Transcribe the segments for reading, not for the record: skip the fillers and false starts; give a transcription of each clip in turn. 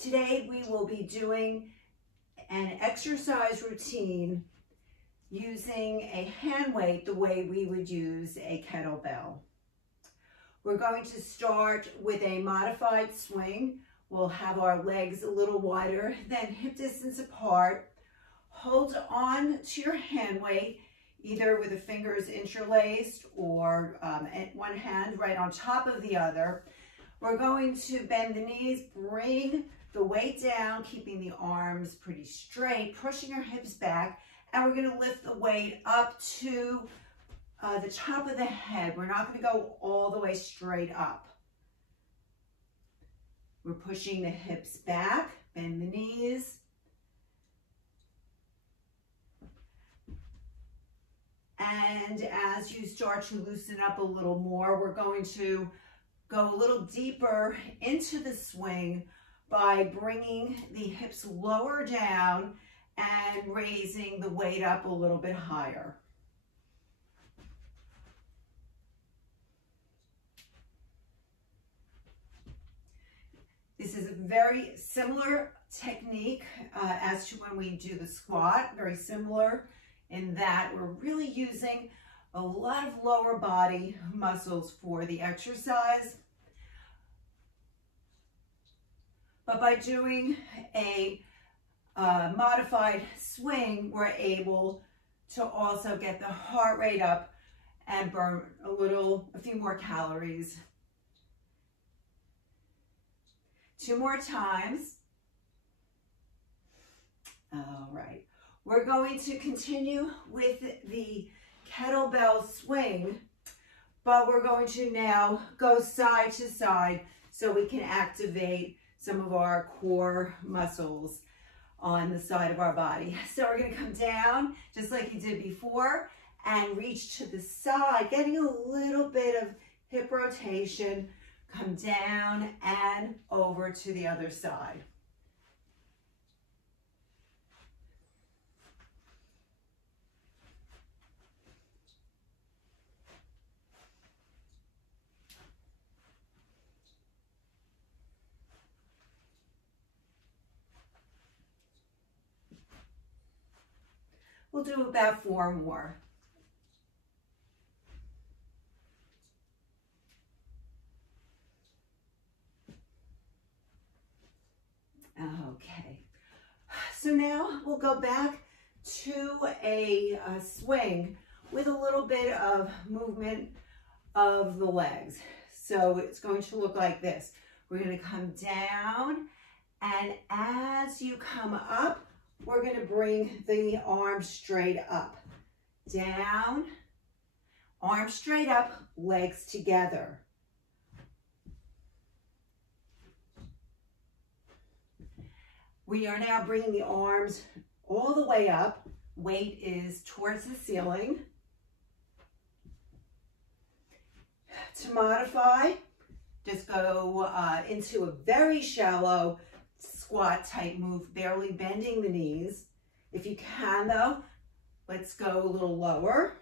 Today we will be doing an exercise routine using a hand weight the way we would use a kettlebell. We're going to start with a modified swing. We'll have our legs a little wider than hip distance apart. Hold on to your hand weight, either with the fingers interlaced or one hand right on top of the other. We're going to bend the knees, bring the weight down, keeping the arms pretty straight, pushing your hips back, and we're going to lift the weight up to the top of the head. We're not going to go all the way straight up. We're pushing the hips back, bend the knees. And as you start to loosen up a little more, we're going to go a little deeper into the swing by bringing the hips lower down and raising the weight up a little bit higher. This is a very similar technique as to when we do the squat, very similar in that we're really using a lot of lower body muscles for the exercise. But by doing a modified swing, we're able to also get the heart rate up and burn a few more calories. 2 more times. All right. We're going to continue with the kettlebell swing, but we're going to now go side to side so we can activate some of our core muscles on the side of our body. So we're going to come down just like you did before and reach to the side, getting a little bit of hip rotation. Come down and over to the other side. We'll do about 4 more. Okay, so now we'll go back to a swing with a little bit of movement of the legs. So it's going to look like this. We're going to come down, and as you come up, we're going to bring the arms straight up. Down, arms straight up, legs together. We are now bringing the arms all the way up. Weight is towards the ceiling. To modify, just go into a very shallow squat type move, barely bending the knees. If you can though, let's go a little lower.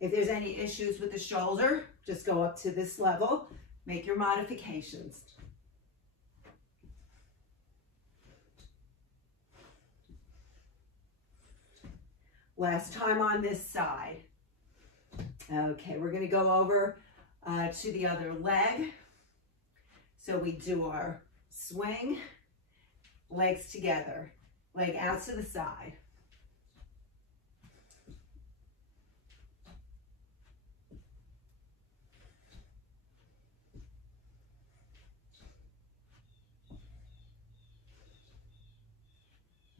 If there's any issues with the shoulder, just go up to this level. Make your modifications. Last time on this side. Okay, we're going to go over to the other leg. So we do our swing, legs together, leg out to the side.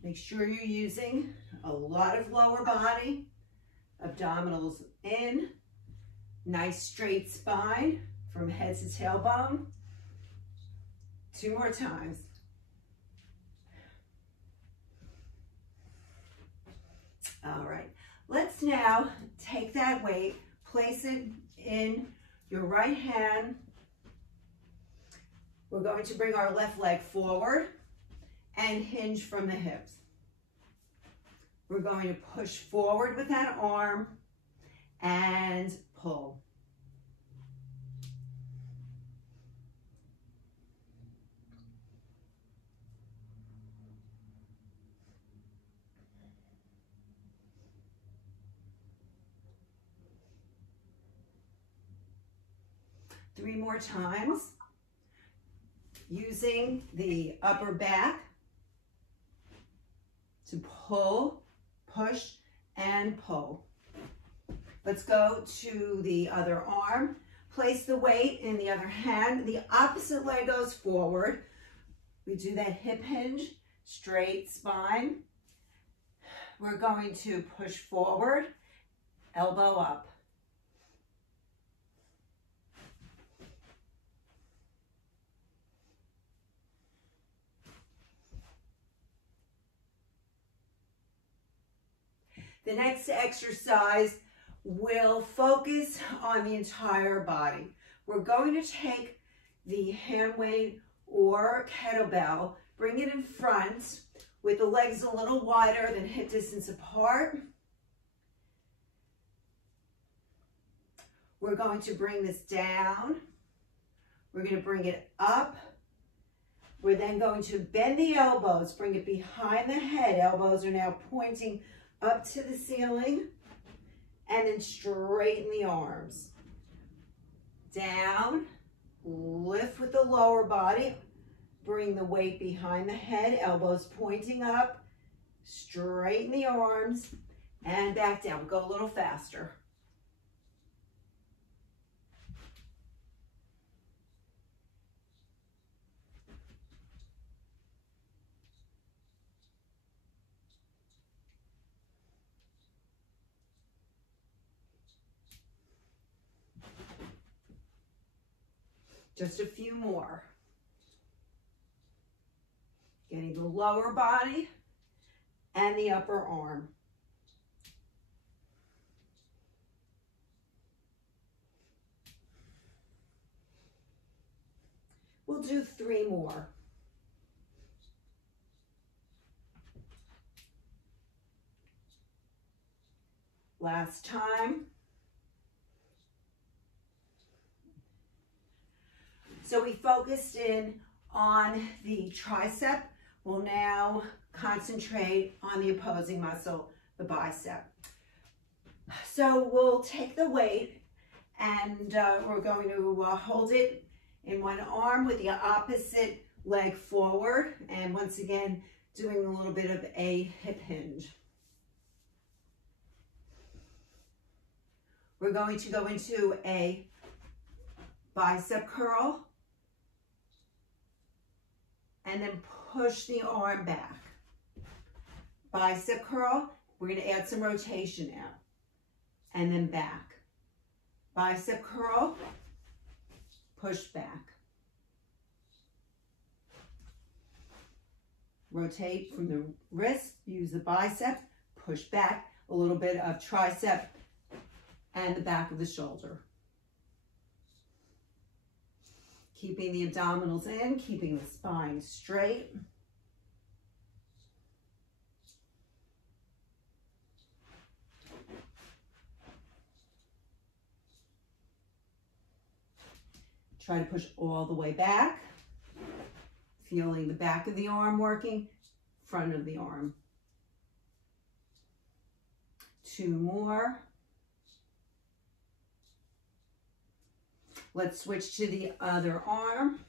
Make sure you're using a lot of lower body, abdominals in, nice straight spine from head to tailbone. 2 more times. All right, let's now take that weight, place it in your right hand. We're going to bring our left leg forward and hinge from the hips. We're going to push forward with that arm and pull. 3 more times using the upper back to pull, push, and pull. Let's go to the other arm. Place the weight in the other hand. The opposite leg goes forward. We do that hip hinge, straight spine. We're going to push forward, elbow up. The next exercise will focus on the entire body. We're going to take the hand weight or kettlebell, bring it in front with the legs a little wider than hip distance apart. We're going to bring this down. We're going to bring it up. We're then going to bend the elbows, bring it behind the head. Elbows are now pointing up to the ceiling, and then straighten the arms. Down, lift with the lower body, bring the weight behind the head, elbows pointing up, straighten the arms, and back down. Go a little faster. Just a few more. Getting the lower body and the upper arm. We'll do 3 more. Last time. So we focused in on the tricep. We'll now concentrate on the opposing muscle, the bicep. So we'll take the weight and we're going to hold it in one arm with the opposite leg forward. And once again, doing a little bit of a hip hinge. We're going to go into a bicep curl. And then push the arm back. Bicep curl, we're going to add some rotation now. And then back. Bicep curl, push back. Rotate from the wrist, use the bicep, push back, a little bit of tricep and the back of the shoulder. Keeping the abdominals in, keeping the spine straight. Try to push all the way back. Feeling the back of the arm working, front of the arm. 2 more. Let's switch to the other arm.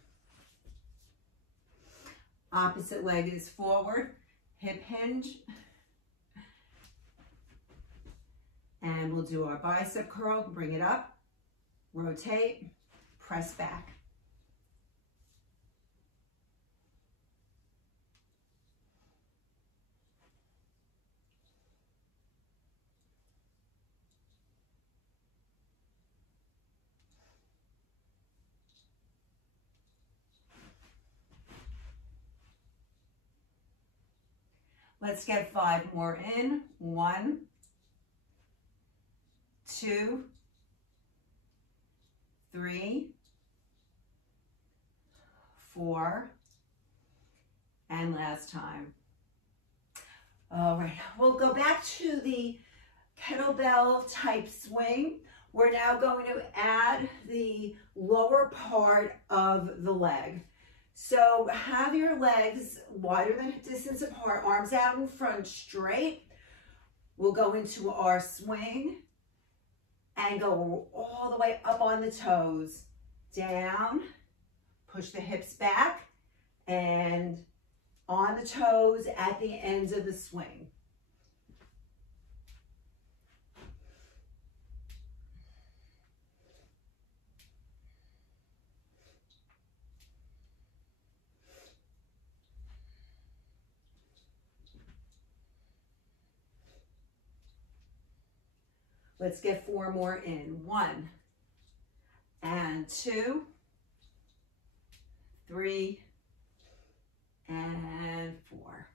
Opposite leg is forward, hip hinge. And we'll do our bicep curl, bring it up, rotate, press back. Let's get 5 more in. 1, 2, 3, 4, and last time. All right, we'll go back to the kettlebell type swing. We're now going to add the lower part of the leg. So have your legs wider than hip distance apart, arms out in front straight. We'll go into our swing and go all the way up on the toes down, push the hips back, and on the toes at the ends of the swing. Let's get 4 more in. 1 and 2, 3 and 4.